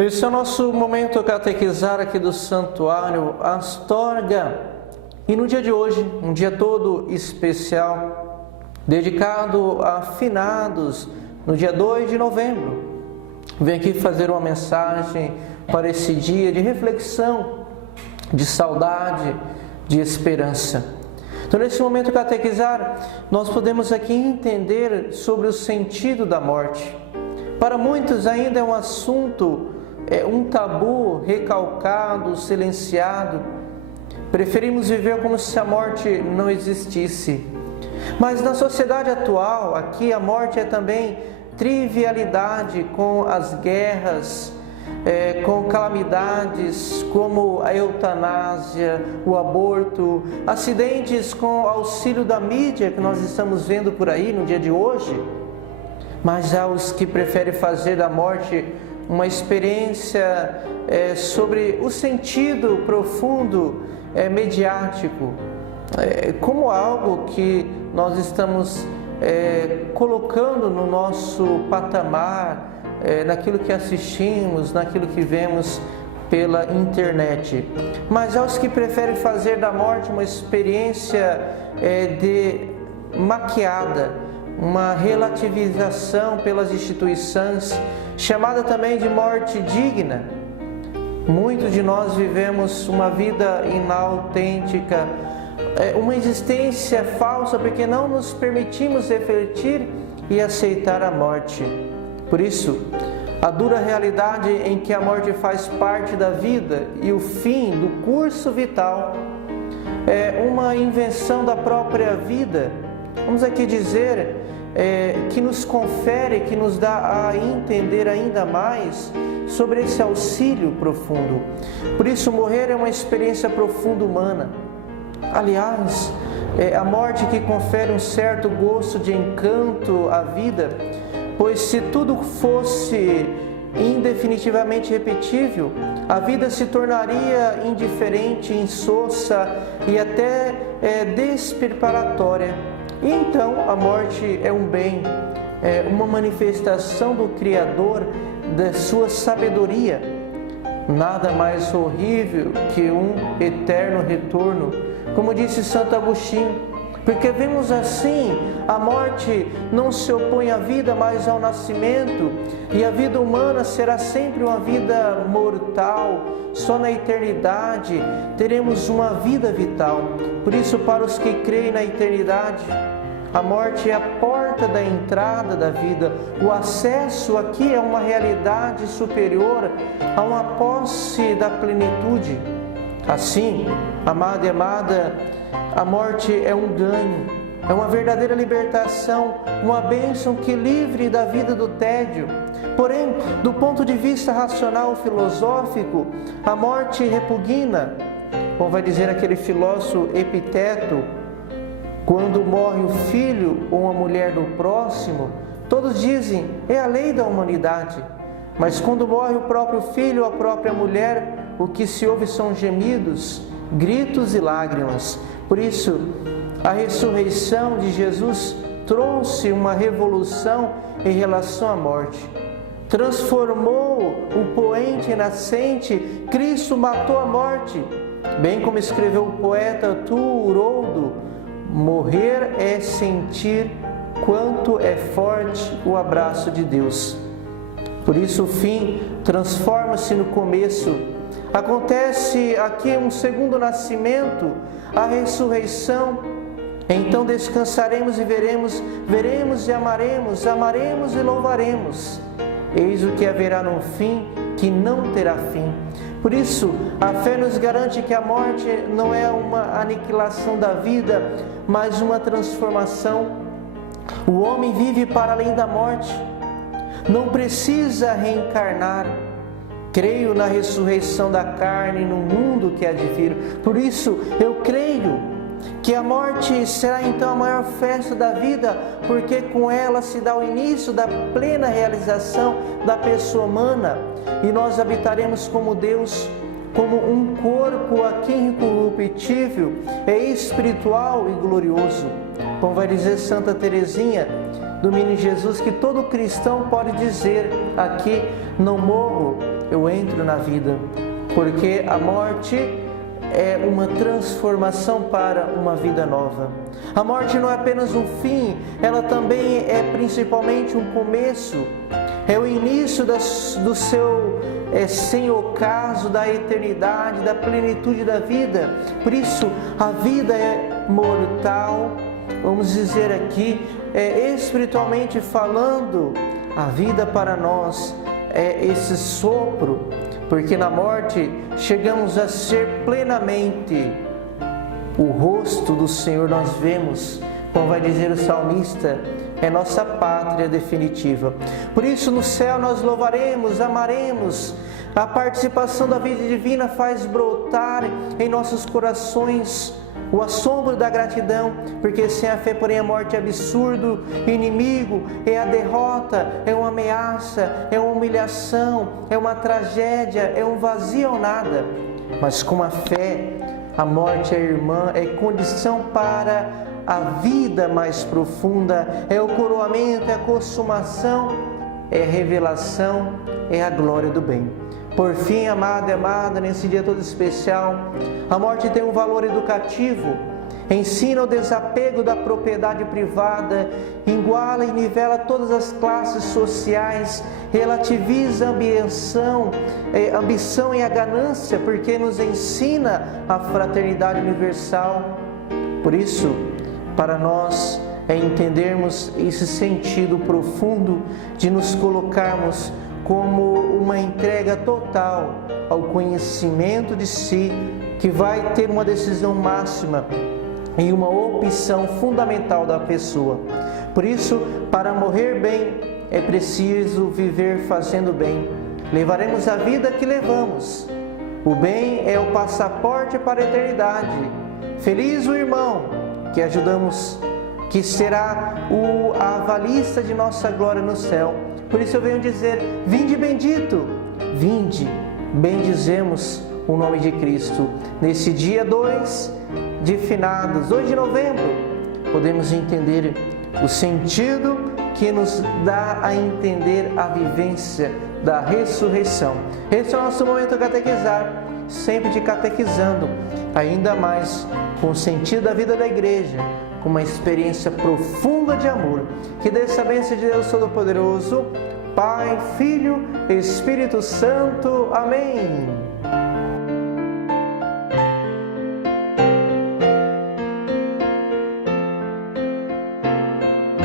Esse é o nosso momento catequizar aqui do Santuário Astorga. E no dia de hoje, um dia todo especial, dedicado a finados, no dia 2 de novembro. Venho aqui fazer uma mensagem para esse dia de reflexão, de saudade, de esperança. Então, nesse momento catequizar, nós podemos aqui entender sobre o sentido da morte. Para muitos ainda é um assunto, um tabu recalcado, silenciado. Preferimos viver como se a morte não existisse. Mas na sociedade atual, aqui a morte é também trivialidade com as guerras, com calamidades como a eutanásia, o aborto, acidentes com auxílio da mídia que nós estamos vendo por aí no dia de hoje. Mas há os que preferem fazer da morte uma experiência sobre o sentido profundo, mediático, como algo que nós estamos colocando no nosso patamar, naquilo que assistimos, naquilo que vemos pela internet. Mas há os que preferem fazer da morte uma experiência maquiada, uma relativização pelas instituições, chamada também de morte digna. Muitos de nós vivemos uma vida inautêntica, uma existência falsa, porque não nos permitimos refletir e aceitar a morte. Por isso, a dura realidade em que a morte faz parte da vida e o fim do curso vital é uma invenção da própria vida. Vamos aqui dizer que nos confere, que nos dá a entender ainda mais sobre esse auxílio profundo. Por isso, morrer é uma experiência profunda humana. Aliás, a morte que confere um certo gosto de encanto à vida, pois se tudo fosse indefinitivamente repetível, a vida se tornaria indiferente, insossa e até despreparatória. E então a morte é um bem, é uma manifestação do Criador, da sua sabedoria. Nada mais horrível que um eterno retorno, como disse Santo Agostinho, porque vemos assim, a morte não se opõe à vida, mas ao nascimento, e a vida humana será sempre uma vida mortal. Só na eternidade teremos uma vida vital. Por isso, para os que creem na eternidade, a morte é a porta da entrada da vida. O acesso aqui é uma realidade superior a uma posse da plenitude. Assim, amado e amada, a morte é um ganho, é uma verdadeira libertação, uma bênção que livre da vida do tédio. Porém, do ponto de vista racional, filosófico, a morte repugna. Como vai dizer aquele filósofo Epiteto, quando morre o filho ou a mulher do próximo, todos dizem, é a lei da humanidade. Mas quando morre o próprio filho ou a própria mulher, o que se ouve são gemidos, gritos e lágrimas. Por isso, a ressurreição de Jesus trouxe uma revolução em relação à morte. Transformou o poente nascente, Cristo matou a morte. Bem como escreveu o poeta Tuoldo, morrer é sentir quanto é forte o abraço de Deus. Por isso o fim transforma-se no começo. Acontece aqui um segundo nascimento, a ressurreição. Então descansaremos e veremos e amaremos, amaremos e louvaremos. Eis o que haverá no fim, que não terá fim. Por isso, a fé nos garante que a morte não é uma aniquilação da vida, mas uma transformação. O homem vive para além da morte, não precisa reencarnar. Creio na ressurreição da carne no mundo que há de vir. Por isso, eu creio que a morte será então a maior festa da vida, porque com ela se dá o início da plena realização da pessoa humana, e nós habitaremos como Deus, como um corpo aqui incorruptível, espiritual e glorioso. Como vai dizer Santa Teresinha do Menino Jesus, que todo cristão pode dizer aqui, não morro, eu entro na vida, porque a morte é uma transformação para uma vida nova. A morte não é apenas um fim, ela também é principalmente um começo, é o início do seu sem ocaso, da eternidade, da plenitude da vida. Por isso, a vida é mortal, vamos dizer aqui, espiritualmente falando, a vida para nós é esse sopro, porque na morte chegamos a ser plenamente o rosto do Senhor. Nós vemos, como vai dizer o salmista, é nossa pátria definitiva. Por isso no céu nós louvaremos, amaremos. A participação da vida divina faz brotar em nossos corações o assombro da gratidão, porque sem a fé, porém, a morte é absurdo, inimigo, é a derrota, é uma ameaça, é uma humilhação, é uma tragédia, é um vazio ou nada. Mas com a fé, a morte é irmã, é condição para a vida mais profunda, é o coroamento, é a consumação, é a revelação, é a glória do bem. Por fim, amado e amada, nesse dia todo especial, a morte tem um valor educativo, ensina o desapego da propriedade privada, iguala e nivela todas as classes sociais, relativiza a ambição e a ganância, porque nos ensina a fraternidade universal. Por isso, para nós é entendermos esse sentido profundo de nos colocarmos como uma entrega total ao conhecimento de si, que vai ter uma decisão máxima e uma opção fundamental da pessoa. Por isso, para morrer bem, é preciso viver fazendo bem. Levaremos a vida que levamos. O bem é o passaporte para a eternidade. Feliz o irmão que ajudamos, que será a avalista de nossa glória no céu. Por isso eu venho dizer, vinde bendito, vinde, bendizemos o nome de Cristo. Nesse dia 2 de finados, 2 de novembro, podemos entender o sentido que nos dá a entender a vivência da ressurreição. Esse é o nosso momento a catequizar, sempre te catequizando, ainda mais com o sentido da vida da igreja, com uma experiência profunda de amor. Que dessa bênção de Deus Todo-Poderoso, Pai, Filho, Espírito Santo. Amém.